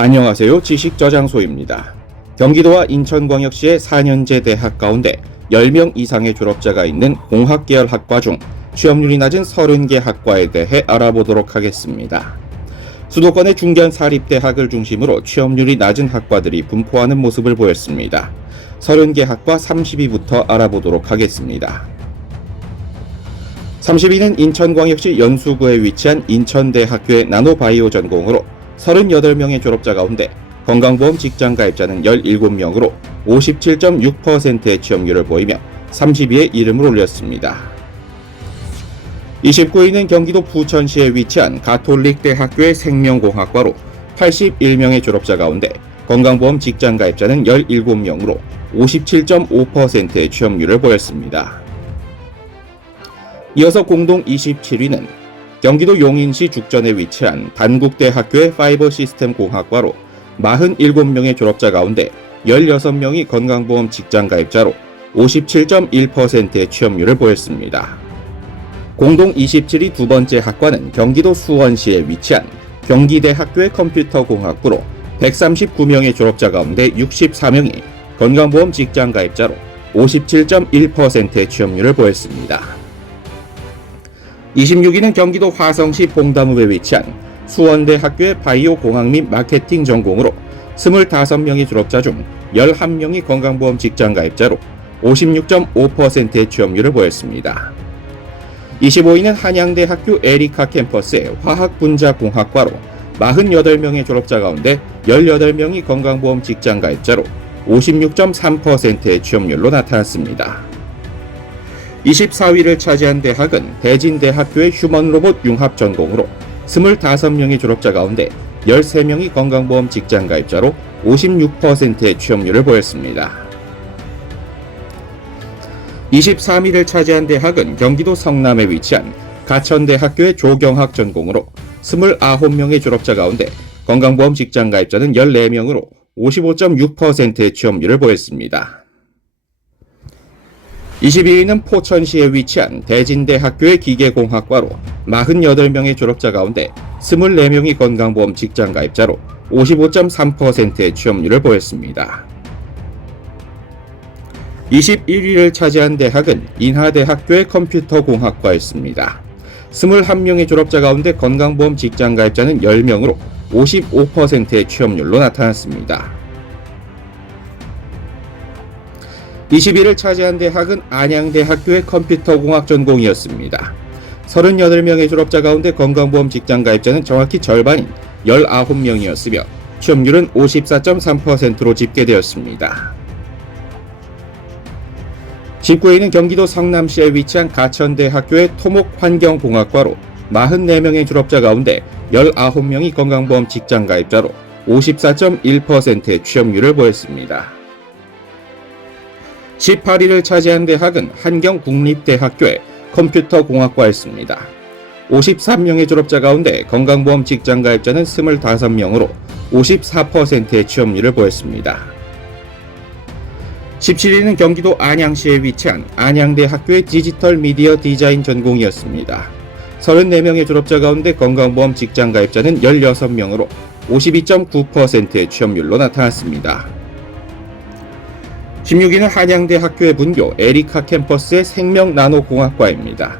안녕하세요. 지식저장소입니다. 경기도와 인천광역시의 4년제 대학 가운데 10명 이상의 졸업자가 있는 공학계열 학과 중 취업률이 낮은 30개 학과에 대해 알아보도록 하겠습니다. 수도권의 중견 사립대학을 중심으로 취업률이 낮은 학과들이 분포하는 모습을 보였습니다. 30개 학과 30위부터 알아보도록 하겠습니다. 30위는 인천광역시 연수구에 위치한 인천대학교의 나노바이오 전공으로 38명의 졸업자 가운데 건강보험 직장가입자는 17명으로 57.6%의 취업률을 보이며 30위에 이름을 올렸습니다. 29위는 경기도 부천시에 위치한 가톨릭대학교의 생명공학과로 81명의 졸업자 가운데 건강보험 직장가입자는 17명으로 57.5%의 취업률을 보였습니다. 이어서 공동 27위는 경기도 용인시 죽전에 위치한 단국대학교의 파이버 시스템 공학과로 47명의 졸업자 가운데 16명이 건강보험 직장가입자로 57.1%의 취업률을 보였습니다. 공동 27위 두 번째 학과는 경기도 수원시에 위치한 경기대학교의 컴퓨터공학부로 139명의 졸업자 가운데 64명이 건강보험 직장가입자로 57.1%의 취업률을 보였습니다. 26위는 경기도 화성시 봉담읍에 위치한 수원대학교의 바이오 공학 및 마케팅 전공으로 25명의 졸업자 중 11명이 건강보험 직장가입자로 56.5%의 취업률을 보였습니다. 25위는 한양대학교 에리카 캠퍼스의 화학분자공학과로 48명의 졸업자 가운데 18명이 건강보험 직장가입자로 56.3%의 취업률로 나타났습니다. 24위를 차지한 대학은 대진대학교의 휴먼로봇 융합 전공으로 25명의 졸업자 가운데 13명이 건강보험 직장가입자로 56%의 취업률을 보였습니다. 23위를 차지한 대학은 경기도 성남에 위치한 가천대학교의 조경학 전공으로 29명의 졸업자 가운데 건강보험 직장가입자는 14명으로 55.6%의 취업률을 보였습니다. 22위는 포천시에 위치한 대진대학교의 기계공학과로 48명의 졸업자 가운데 24명이 건강보험 직장가입자로 55.3%의 취업률을 보였습니다. 21위를 차지한 대학은 인하대학교의 컴퓨터공학과였습니다. 21명의 졸업자 가운데 건강보험 직장가입자는 10명으로 55%의 취업률로 나타났습니다. 20위를 차지한 대학은 안양대학교의 컴퓨터공학 전공이었습니다. 38명의 졸업자 가운데 건강보험 직장가입자는 정확히 절반인 19명이었으며 취업률은 54.3%로 집계되었습니다. 19위는 경기도 성남시에 위치한 가천대학교의 토목환경공학과로 44명의 졸업자 가운데 19명이 건강보험 직장가입자로 54.1%의 취업률을 보였습니다. 18위를 차지한 대학은 한경국립대학교의 컴퓨터공학과였습니다. 53명의 졸업자 가운데 건강보험 직장가입자는 25명으로 54%의 취업률을 보였습니다. 17위는 경기도 안양시에 위치한 안양대학교의 디지털 미디어 디자인 전공이었습니다. 34명의 졸업자 가운데 건강보험 직장가입자는 16명으로 52.9%의 취업률로 나타났습니다. 16위는 한양대학교의 분교 에리카 캠퍼스의 생명나노공학과입니다.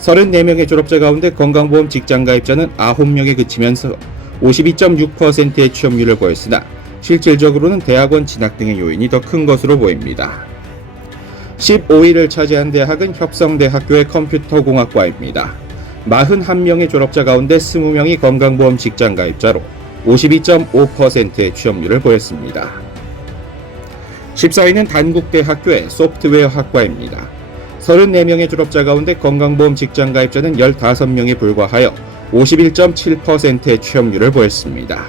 34명의 졸업자 가운데 건강보험 직장가입자는 9명에 그치면서 52.6%의 취업률을 보였으나 실질적으로는 대학원 진학 등의 요인이 더 큰 것으로 보입니다. 15위를 차지한 대학은 협성대학교의 컴퓨터공학과입니다. 41명의 졸업자 가운데 20명이 건강보험 직장가입자로 52.5%의 취업률을 보였습니다. 14위는 단국대학교의 소프트웨어 학과입니다. 34명의 졸업자 가운데 건강보험 직장가입자는 15명에 불과하여 51.7%의 취업률을 보였습니다.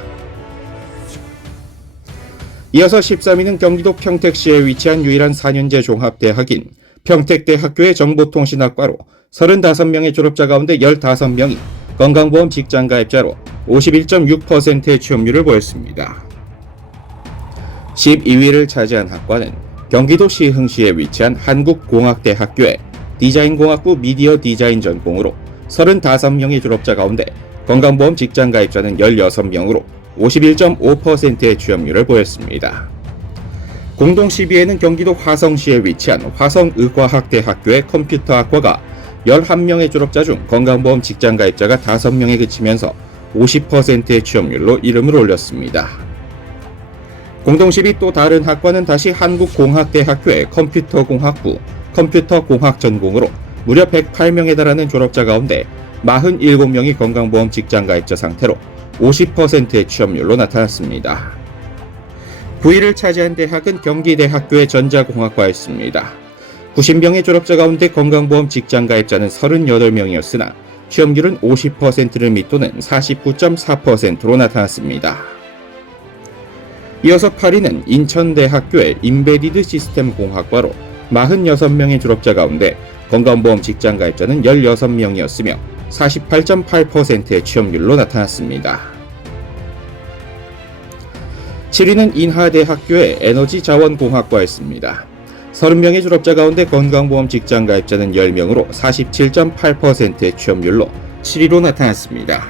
이어서 13위는 경기도 평택시에 위치한 유일한 4년제 종합대학인 평택대학교의 정보통신학과로 35명의 졸업자 가운데 15명이 건강보험 직장가입자로 51.6%의 취업률을 보였습니다. 12위를 차지한 학과는 경기도 시흥시에 위치한 한국공학대학교의 디자인공학부 미디어 디자인 전공으로 35명의 졸업자 가운데 건강보험 직장가입자는 16명으로 51.5%의 취업률을 보였습니다. 공동 10위에는 경기도 화성시에 위치한 화성의과학대학교의 컴퓨터학과가 11명의 졸업자 중 건강보험 직장가입자가 5명에 그치면서 50%의 취업률로 이름을 올렸습니다. 공동 10위 또 다른 학과는 다시 한국공학대학교의 컴퓨터공학부, 컴퓨터공학 전공으로 무려 108명에 달하는 졸업자 가운데 47명이 건강보험 직장가입자 상태로 50%의 취업률로 나타났습니다. 9위를 차지한 대학은 경기대학교의 전자공학과였습니다. 90명의 졸업자 가운데 건강보험 직장가입자는 38명이었으나 취업률은 50%를 밑도는 49.4%로 나타났습니다. 이어서 8위는 인천대학교의 인베디드 시스템 공학과로 46명의 졸업자 가운데 건강보험 직장가입자는 16명이었으며 48.8%의 취업률로 나타났습니다. 7위는 인하대학교의 에너지자원공학과였습니다. 30명의 졸업자 가운데 건강보험 직장가입자는 10명으로 47.8%의 취업률로 7위로 나타났습니다.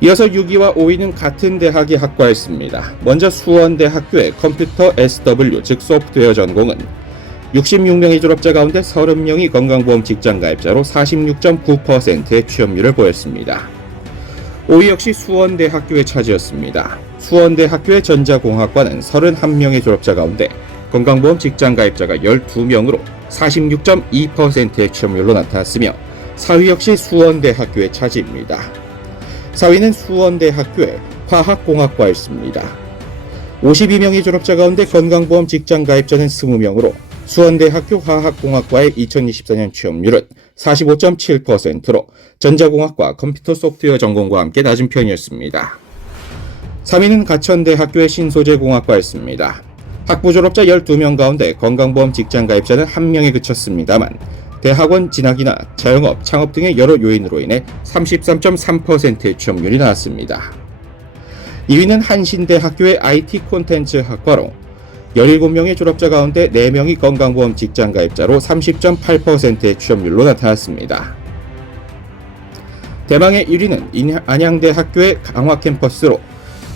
이어서 6위와 5위는 같은 대학의 학과였습니다. 먼저 수원대학교의 컴퓨터 SW 즉 소프트웨어 전공은 66명의 졸업자 가운데 30명이 건강보험 직장가입자로 46.9%의 취업률을 보였습니다. 5위 역시 수원대학교의 차지였습니다. 수원대학교의 전자공학과는 31명의 졸업자 가운데 건강보험 직장가입자가 12명으로 46.2%의 취업률로 나타났으며 4위 역시 수원대학교의 차지입니다. 4위는 수원대학교의 화학공학과였습니다. 52명의 졸업자 가운데 건강보험 직장가입자는 20명으로 수원대학교 화학공학과의 2024년 취업률은 45.7%로 전자공학과 컴퓨터 소프트웨어 전공과 함께 낮은 편이었습니다. 3위는 가천대학교의 신소재공학과였습니다. 학부 졸업자 12명 가운데 건강보험 직장가입자는 1명에 그쳤습니다만 대학원 진학이나 자영업, 창업 등의 여러 요인으로 인해 33.3%의 취업률이 나왔습니다. 2위는 한신대학교의 IT 콘텐츠 학과로 17명의 졸업자 가운데 4명이 건강보험 직장가입자로 30.8%의 취업률로 나타났습니다. 대망의 1위는 안양대학교의 강화캠퍼스로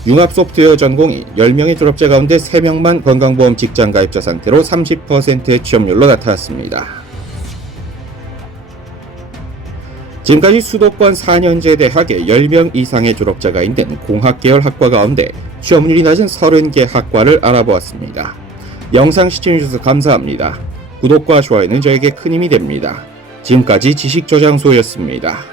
융합소프트웨어 전공이 10명의 졸업자 가운데 3명만 건강보험 직장가입자 상태로 30%의 취업률로 나타났습니다. 지금까지 수도권 4년제 대학에 10명 이상의 졸업자가 있는 공학계열 학과 가운데 취업률이 낮은 30개 학과를 알아보았습니다. 영상 시청해주셔서 감사합니다. 구독과 좋아요는 저에게 큰 힘이 됩니다. 지금까지 지식저장소였습니다.